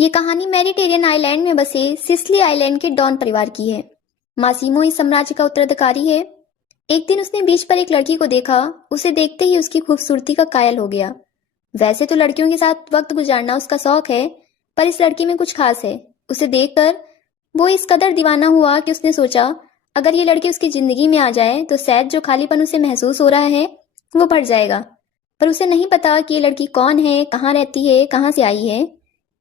ये कहानी Mediterranean island में बसे सिसिली आइलैंड के डॉन परिवार की है। मासिमो इस साम्राज्य का उत्तराधिकारी है। एक दिन उसने बीच पर एक लड़की को देखा। उसे देखते ही उसकी खूबसूरती का कायल हो गया। वैसे तो लड़कियों के साथ वक्त गुजारना उसका शौक है, पर इस लड़की में कुछ खास है। उसे देखकर वो इस कदर दीवाना हुआ कि उसने सोचा, अगर ये लड़की उसकी जिंदगी में आ जाए तो शायद जो खालीपन उसे महसूस हो रहा है वो बढ़ जाएगा। पर उसे नहीं पता कि ये लड़की कौन है, कहाँ रहती है, कहाँ से आई है।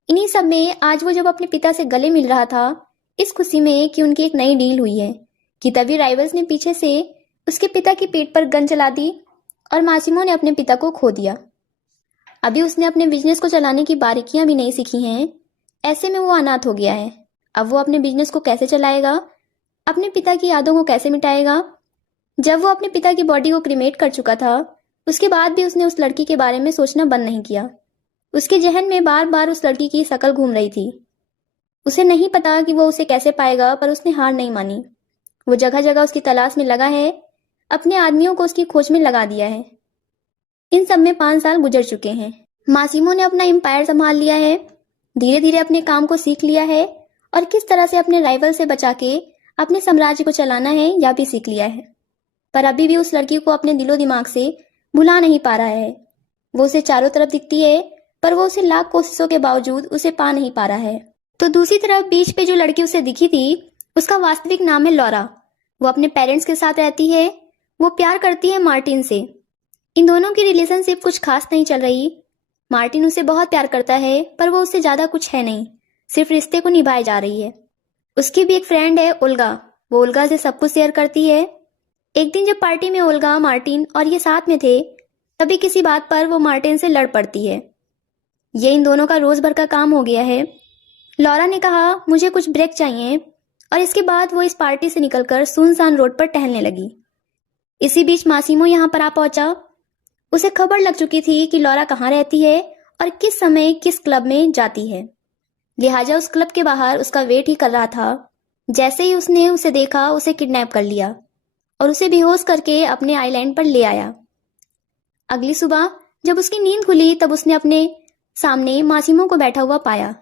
इन्हीं सब में आज वो जब अपने पिता से गले मिल रहा था, इस खुशी में कि उनकी एक नई डील हुई है, कि तभी राइवल्स ने पीछे से उसके पिता की पीठ पर गन चला दी और मासिमो ने अपने पिता को खो दिया। अभी उसने अपने बिजनेस को चलाने की बारीकियां भी नहीं सीखी हैं। ऐसे में वो अनाथ हो गया है। अब वो अपने बिजनेस को कैसे चलाएगा, अपने पिता की यादों को कैसे मिटाएगा। जब वो अपने पिता की बॉडी को क्रिमेट कर चुका था, उसके बाद भी उसने उस लड़की के बारे में सोचना बंद नहीं किया। उसके जहन में बार बार उस लड़की की शक्ल घूम रही थी। उसे नहीं पता कि वो उसे कैसे पाएगा, पर उसने हार नहीं मानी। वो जगह जगह उसकी तलाश में लगा है, अपने आदमियों को उसकी खोज में लगा दिया है। इन सब में 5 साल गुजर चुके हैं। मासिमो ने अपना एम्पायर संभाल लिया है, धीरे धीरे अपने काम को सीख लिया है और किस तरह से अपने राइवल से बचा के अपने साम्राज्य को चलाना है यह भी सीख लिया है। पर अभी भी उस लड़की को अपने दिलो दिमाग से भुला नहीं पा रहा है। वो उसे चारों तरफ दिखती है, पर वो उसे लाख कोशिशों के बावजूद उसे पा नहीं पा रहा है। तो दूसरी तरफ बीच पे जो लड़की उसे दिखी थी, उसका वास्तविक नाम है लॉरा। वो अपने पेरेंट्स के साथ रहती है। वो प्यार करती है मार्टिन से। इन दोनों की रिलेशनशिप कुछ खास नहीं चल रही। मार्टिन उसे बहुत प्यार करता है, पर वो उससे ज्यादा कुछ है नहीं, सिर्फ रिश्ते को निभाए जा रही है। उसकी भी एक फ्रेंड है ओल्गा। वो ओल्गा से सब कुछ शेयर करती है। एक दिन जब पार्टी में ओल्गा, मार्टिन और ये साथ में थे, तभी किसी बात पर वो मार्टिन से लड़ पड़ती है। ये इन दोनों का रोज भर का काम हो गया है। लॉरा ने कहा, मुझे कुछ ब्रेक चाहिए, और इसके बाद वो इस पार्टी से निकलकर सुनसान रोड पर टहलने लगी। इसी बीच मासिमो यहाँ पर आ पहुंचा। उसे खबर लग चुकी थी कि लॉरा कहाँ रहती है और किस समय किस क्लब में जाती है। लिहाजा उस क्लब के बाहर उसका वेट ही कर रहा था। जैसे ही उसने उसे देखा, उसे किडनैप कर लिया और उसे बेहोश करके अपने आइलैंड पर ले आया। अगली सुबह जब उसकी नींद खुली, तब उसने अपने सामने मासिमो को बैठा हुआ पाया।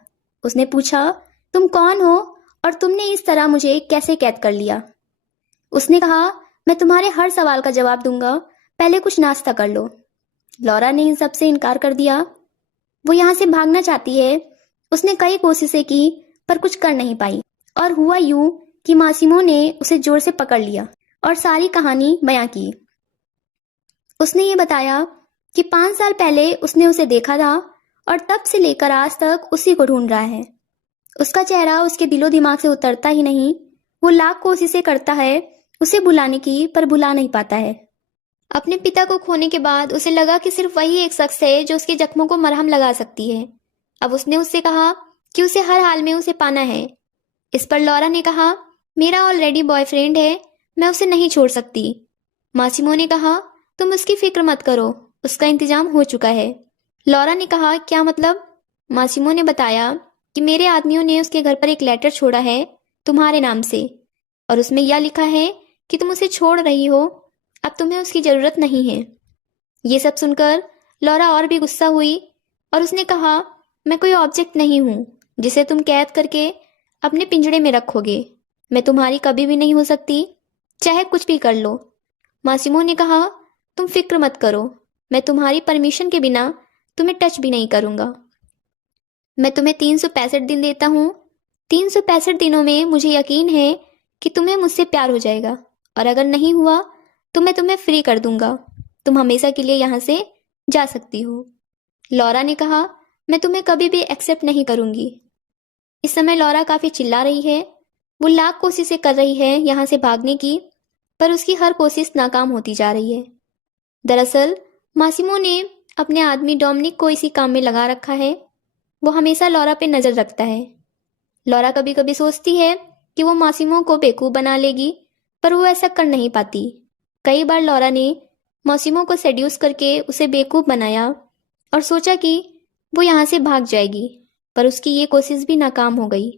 उसने पूछा, तुम कौन हो और तुमने इस तरह मुझे कैसे कैद कर लिया? उसने कहा, मैं तुम्हारे हर सवाल का जवाब दूंगा, पहले कुछ नाश्ता कर लो। लॉरा ने इन सब से इनकार कर दिया। वो यहाँ से भागना चाहती है। उसने कई कोशिशें की, पर कुछ कर नहीं पाई। और हुआ यूं कि मासिमो ने उसे जोर से पकड़ लिया और सारी कहानी बयां की। उसने ये बताया कि 5 साल पहले उसने उसे देखा था और तब से लेकर आज तक उसी को ढूंढ रहा है। उसका चेहरा उसके दिलो दिमाग से उतरता ही नहीं। वो लाख कोशिशें करता है उसे भुलाने की, पर भुला नहीं पाता है। अपने पिता को खोने के बाद उसे लगा कि सिर्फ वही एक शख्स है जो उसके जख्मों को मरहम लगा सकती है। अब उसने उससे कहा कि उसे हर हाल में उसे पाना है। इस पर लॉरा ने कहा, मेरा ऑलरेडी बॉयफ्रेंड है, मैं उसे नहीं छोड़ सकती। मासिमो ने कहा, तुम उसकी फिक्र मत करो, उसका इंतजाम हो चुका है। लॉरा ने कहा, क्या मतलब? मासिमो ने बताया कि मेरे आदमियों ने उसके घर पर एक लेटर छोड़ा है तुम्हारे नाम से, और उसमें यह लिखा है कि तुम उसे छोड़ रही हो, अब तुम्हें उसकी जरूरत नहीं है। ये सब सुनकर लॉरा और भी गुस्सा हुई और उसने कहा, मैं कोई ऑब्जेक्ट नहीं हूं जिसे तुम कैद करके अपने पिंजड़े में रखोगे। मैं तुम्हारी कभी भी नहीं हो सकती, चाहे कुछ भी कर लो। मासिमो ने कहा, तुम फिक्र मत करो, मैं तुम्हारी परमिशन के बिना तुम्हें टच भी नहीं करूंगा। मैं तुम्हें 365 दिन देता हूँ। 365 दिनों में मुझे यकीन है कि तुम्हें मुझसे प्यार हो जाएगा, और अगर नहीं हुआ तो मैं तुम्हें फ्री कर दूंगा। तुम हमेशा के लिए यहाँ से जा सकती हो। लॉरा ने कहा, मैं तुम्हें कभी भी एक्सेप्ट नहीं करूंगी। इस समय लॉरा काफी चिल्ला रही है। वो लाख कोशिशें कर रही है यहाँ से भागने की, पर उसकी हर कोशिश नाकाम होती जा रही है। दरअसल मासिमो ने अपने आदमी डोमिनिक को इसी काम में लगा रखा है। वो हमेशा लॉरा पे नजर रखता है। लॉरा कभी कभी सोचती है कि वो मासिमो को बेवकूफ बना लेगी, पर वो ऐसा कर नहीं पाती। कई बार लॉरा ने मासिमो को सेड्यूस करके उसे बेवकूफ बनाया और सोचा कि वो यहाँ से भाग जाएगी, पर उसकी ये कोशिश भी नाकाम हो गई।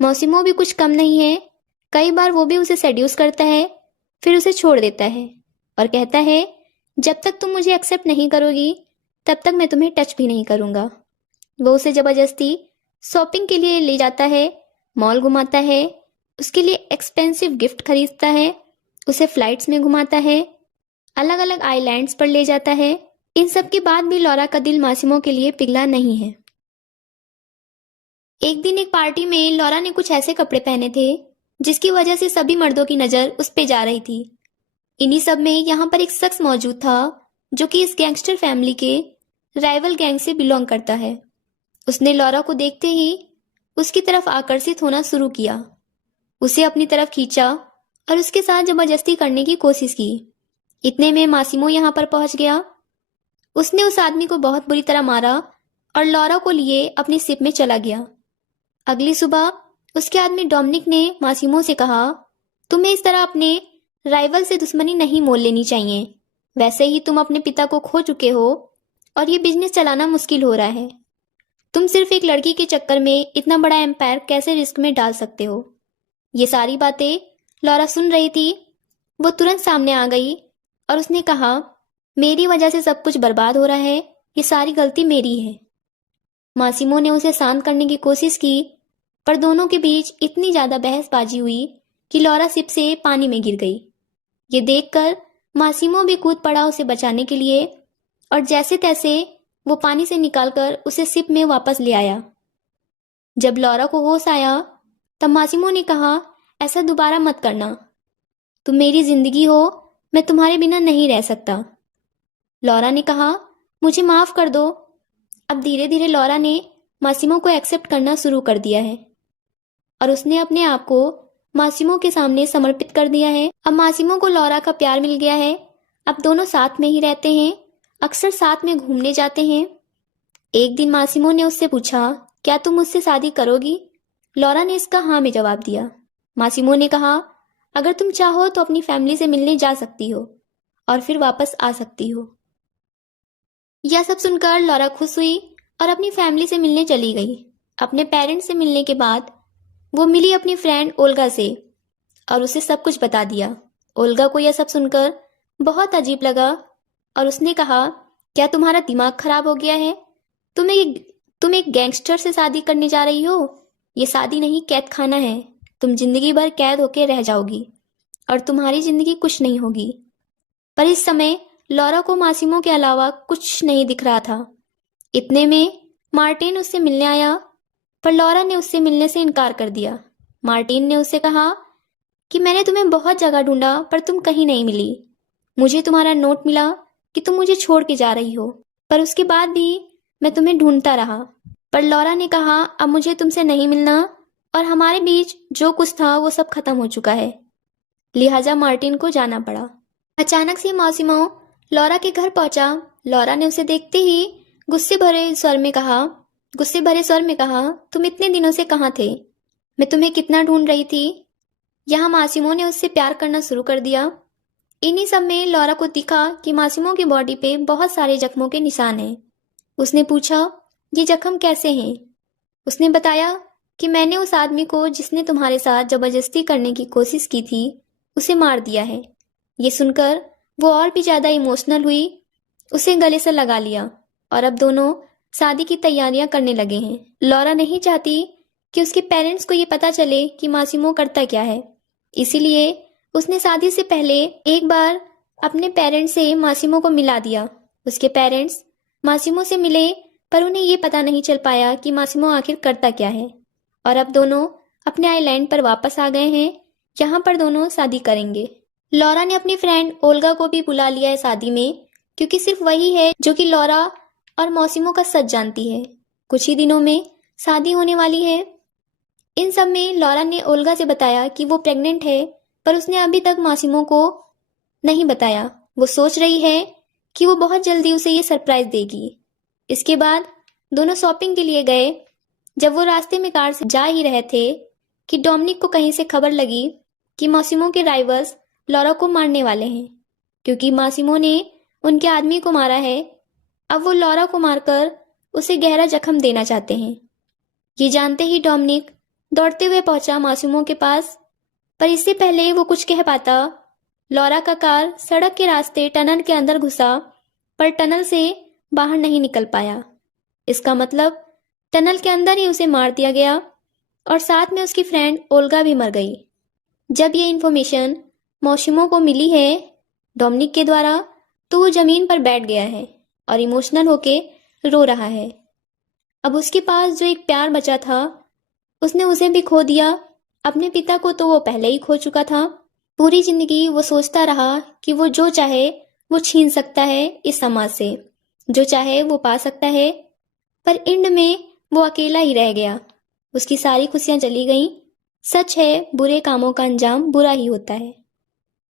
मासिमो भी कुछ कम नहीं है। कई बार वो भी उसे सेड्यूस करता है, फिर उसे छोड़ देता है और कहता है, जब तक तुम मुझे एक्सेप्ट नहीं करोगी तब तक मैं तुम्हें टच भी नहीं करूंगा। वो उसे जबरदस्ती शॉपिंग के लिए ले जाता है, मॉल घुमाता है, उसके लिए एक्सपेंसिव गिफ्ट खरीदता है, उसे फ्लाइट्स में घुमाता है, अलग अलग आइलैंड्स पर ले जाता है। इन सब के बाद भी लॉरा का दिल मासिमो के लिए पिघला नहीं है। एक दिन एक पार्टी में लॉरा ने कुछ ऐसे कपड़े पहने थे जिसकी वजह से सभी मर्दों की नजर उस पे जा रही थी। इन्हीं सब में यहाँ पर एक शख्स मौजूद था जो कि इस गैंगस्टर फैमिली के राइवल गैंग से बिलोंग करता है। उसने लॉरा को देखते ही उसकी तरफ आकर्षित होना शुरू किया, उसे अपनी तरफ खींचा और उसके साथ जबरदस्ती करने की कोशिश की। इतने में मासिमो यहाँ पर पहुंच गया। उसने उस आदमी को बहुत बुरी तरह मारा और लॉरा को लिए अपनी शिप में चला गया। अगली सुबह उसके आदमी डोमिनिक ने मासिमो से कहा, तुम्हें इस तरह अपने राइवल से दुश्मनी नहीं मोल लेनी चाहिए। वैसे ही तुम अपने पिता को खो चुके हो और ये बिजनेस चलाना मुश्किल हो रहा है। तुम सिर्फ एक लड़की के चक्कर में इतना बड़ा एम्पायर कैसे रिस्क में डाल सकते हो। ये सारी बातें लॉरा सुन रही थी। वो तुरंत सामने आ गई और उसने कहा, मेरी वजह से सब कुछ बर्बाद हो रहा है, ये सारी गलती मेरी है। मासिमो ने उसे शांत करने की कोशिश की, पर दोनों के बीच इतनी ज्यादा बहसबाजी हुई कि लॉरा शिप से पानी में गिर गई। ये देखकर मासिमो भी कूद पड़ा उसे बचाने के लिए और जैसे तैसे वो पानी से निकालकर उसे शिप में वापस ले आया। जब लॉरा को होश आया तब मासिमो ने कहा, ऐसा दोबारा मत करना, तुम मेरी जिंदगी हो, मैं तुम्हारे बिना नहीं रह सकता। लॉरा ने कहा, मुझे माफ कर दो। अब धीरे धीरे लॉरा ने मासिमो को एक्सेप्ट करना शुरू कर दिया है और उसने अपने आप को मासिमो के सामने समर्पित कर दिया है। अब मासिमो को लॉरा का प्यार मिल गया है। अब दोनों साथ में ही रहते हैं, अक्सर साथ में घूमने जाते हैं। एक दिन मासिमो ने उससे पूछा, क्या तुम मुझसे शादी करोगी? लॉरा ने इसका हाँ में जवाब दिया। मासिमो ने कहा, अगर तुम चाहो तो अपनी फैमिली से मिलने जा सकती हो और फिर वापस आ सकती हो। यह सब सुनकर लॉरा खुश हुई और अपनी फैमिली से मिलने चली गई। अपने पेरेंट्स से मिलने के बाद वो मिली अपनी फ्रेंड ओल्गा से और उसे सब कुछ बता दिया। ओल्गा को यह सब सुनकर बहुत अजीब लगा और उसने कहा, क्या तुम्हारा दिमाग खराब हो गया है? तुम एक गैंगस्टर से शादी करने जा रही हो? ये शादी नहीं, कैद खाना है। तुम जिंदगी भर कैद होके रह जाओगी और तुम्हारी जिंदगी कुछ नहीं होगी। पर इस समय लॉरा को मासिमो के अलावा कुछ नहीं दिख रहा था। इतने में मार्टिन उससे मिलने आया, पर लॉरा ने उससे मिलने से इनकार कर दिया। मार्टिन ने उससे कहा कि मैंने तुम्हें बहुत जगह ढूंढा पर तुम कहीं नहीं मिली। मुझे तुम्हारा नोट मिला कि तुम मुझे छोड़ के जा रही हो, पर उसके बाद भी मैं तुम्हें ढूंढता रहा। पर लॉरा ने कहा, अब मुझे तुमसे नहीं मिलना और हमारे बीच जो कुछ था वो सब खत्म हो चुका है। लिहाजा मार्टिन को जाना पड़ा। अचानक से मासिमो लॉरा के घर पहुंचा। लॉरा ने उसे देखते ही गुस्से भरे स्वर में कहा, तुम इतने दिनों से कहाँ थे? मैं तुम्हें कितना ढूंढ रही थी। यहाँ मासिमो ने उससे प्यार करना शुरू कर दिया। इन्हीं सब में लॉरा को दिखा कि मासिमो की बॉडी पे बहुत सारे जख्मों के निशान हैं। उसने पूछा, ये जख्म कैसे हैं? उसने बताया कि मैंने उस आदमी को जिसने तुम्हारे साथ जबरदस्ती करने की कोशिश की थी उसे मार दिया है। ये सुनकर वो और भी ज्यादा इमोशनल हुई, उसे गले से लगा लिया और अब दोनों शादी की तैयारियां करने लगे हैं। लॉरा नहीं चाहती कि उसके पेरेंट्स को ये पता चले कि मासिमो करता क्या है, इसीलिए उसने शादी से पहले एक बार अपने पेरेंट्स से मासिमो को मिला दिया। उसके पेरेंट्स मासिमो से मिले पर उन्हें ये पता नहीं चल पाया कि मासिमो आखिर करता क्या है और अब दोनों अपने आइलैंड पर वापस आ गए हैं, जहाँ पर दोनों शादी करेंगे। लॉरा ने अपनी फ्रेंड ओल्गा को भी बुला लिया है शादी में, क्योंकि सिर्फ वही है जो कि लॉरा और मासिमो का सच जानती है। कुछ ही दिनों में शादी होने वाली है। इन सब में लॉरा ने ओल्गा से बताया कि वो प्रेग्नेंट है, पर उसने अभी तक मासिमो को नहीं बताया। वो सोच रही है कि वो बहुत जल्दी उसे ये सरप्राइज देगी। इसके बाद दोनों शॉपिंग के लिए गए। जब वो रास्ते में कार से जा ही रहे थे कि डोमिनिक को कहीं से खबर लगी कि मासिमो के राइवल्स लॉरा को मारने वाले हैं, क्योंकि मासिमो ने उनके आदमी को मारा है। अब वो लॉरा को मारकर उसे गहरा जख्म देना चाहते हैं। ये जानते ही डोमिनिक दौड़ते हुए पहुंचा मासिमो के पास, पर इससे पहले वो कुछ कह पाता, लॉरा का कार सड़क के रास्ते टनल के अंदर घुसा, पर टनल से बाहर नहीं निकल पाया। इसका मतलब टनल के अंदर ही उसे मार दिया गया और साथ में उसकी फ्रेंड ओल्गा भी मर गई। जब ये इन्फॉर्मेशन मौशिमो को मिली है डोमिनिक के द्वारा, तो वो जमीन पर बैठ गया है और इमोशनल होके रो रहा है। अब उसके पास जो एक प्यार बचा था उसने उसे भी खो दिया। अपने पिता को तो वो पहले ही खो चुका था। पूरी जिंदगी वो सोचता रहा कि वो जो चाहे वो छीन सकता है इस समाज से, जो चाहे वो पा सकता है, पर एंड में वो अकेला ही रह गया। उसकी सारी खुशियां चली गईं। सच है, बुरे कामों का अंजाम बुरा ही होता है।